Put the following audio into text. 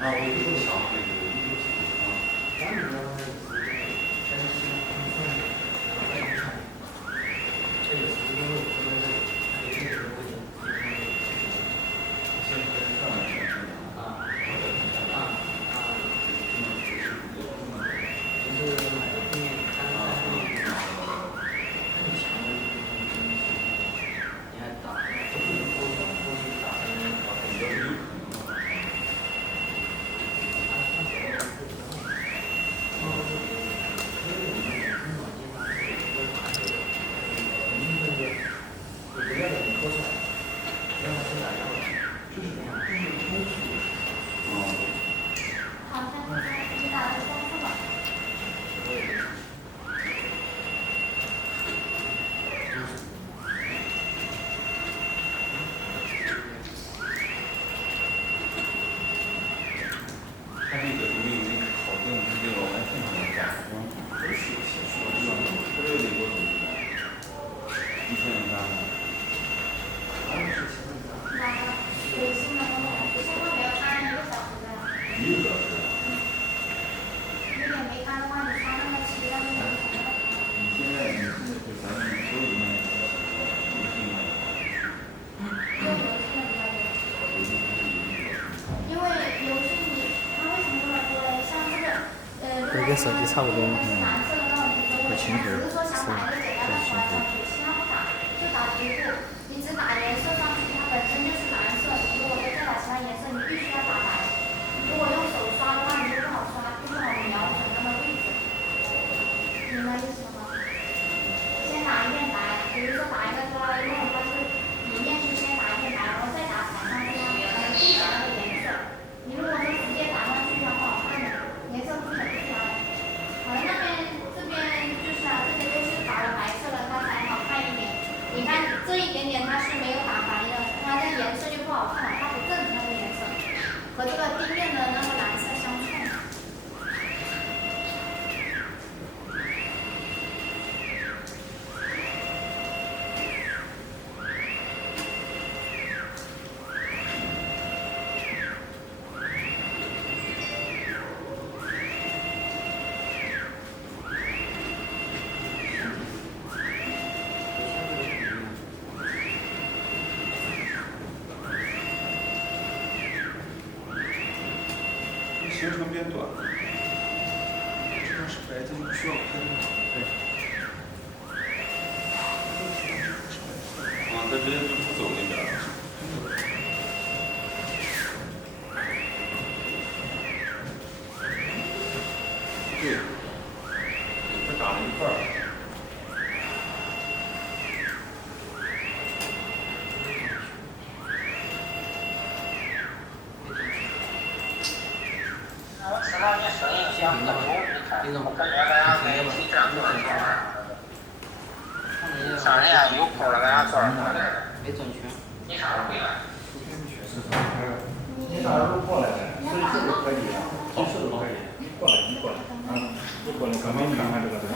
啊，我一直想，对对，一直想啊。咱们的话就是山西他们算是海产，这个是因为我们的海产的问题，现在上来是啊啊啊，这就是买的后面单在后面更强的一个东西，你还打，都是打的个是有可能的。好，那你打了3次吧。他这个没有那个考证，是这个完全上的假装，不是写错了，他这个得多少？1000单。哪个？微信的那个，微信号没有看1个小时的。1个小时。如果没看的话，你发那个7个那个。你现在是咱们所有的微信吗？用邮信的比较多。因为邮信你，它为什么那么多嘞？像这个，如果是蓝色的那种比较多，只是说想打一个简单的传上去，其他不打，就打局部，你只打颜色上去，它本身就是蓝色，你如果再打其他颜色，你必须要打白。如果用手刷的话，你就不好刷，就不好瞄准那个位置。明白意思了吗？先打一遍白，比如说打一个哆啦 A 梦，它是里面是先打一遍白，然后再打彩上去，不选那个颜色。你如果说直接打上去，它不好看的，颜色不选不出来。好了，这边就是啊，这些都是打了白色的，它才好看一点。你看这一点点它是没有打白的，它这颜色就不好看了，它不正那个颜色，和这个地面的那个蓝色相冲。行程变短。这个是白天不需要喷的。对。啊，他直接就不走那边了。对，他打了一半儿。上人家有空了，咱俩坐着聊聊。没整全。你啥时候回来？你啥时候过来的？随时都可以啊，随时都可以。你过来，啊，你过来，咱们看看这个东西。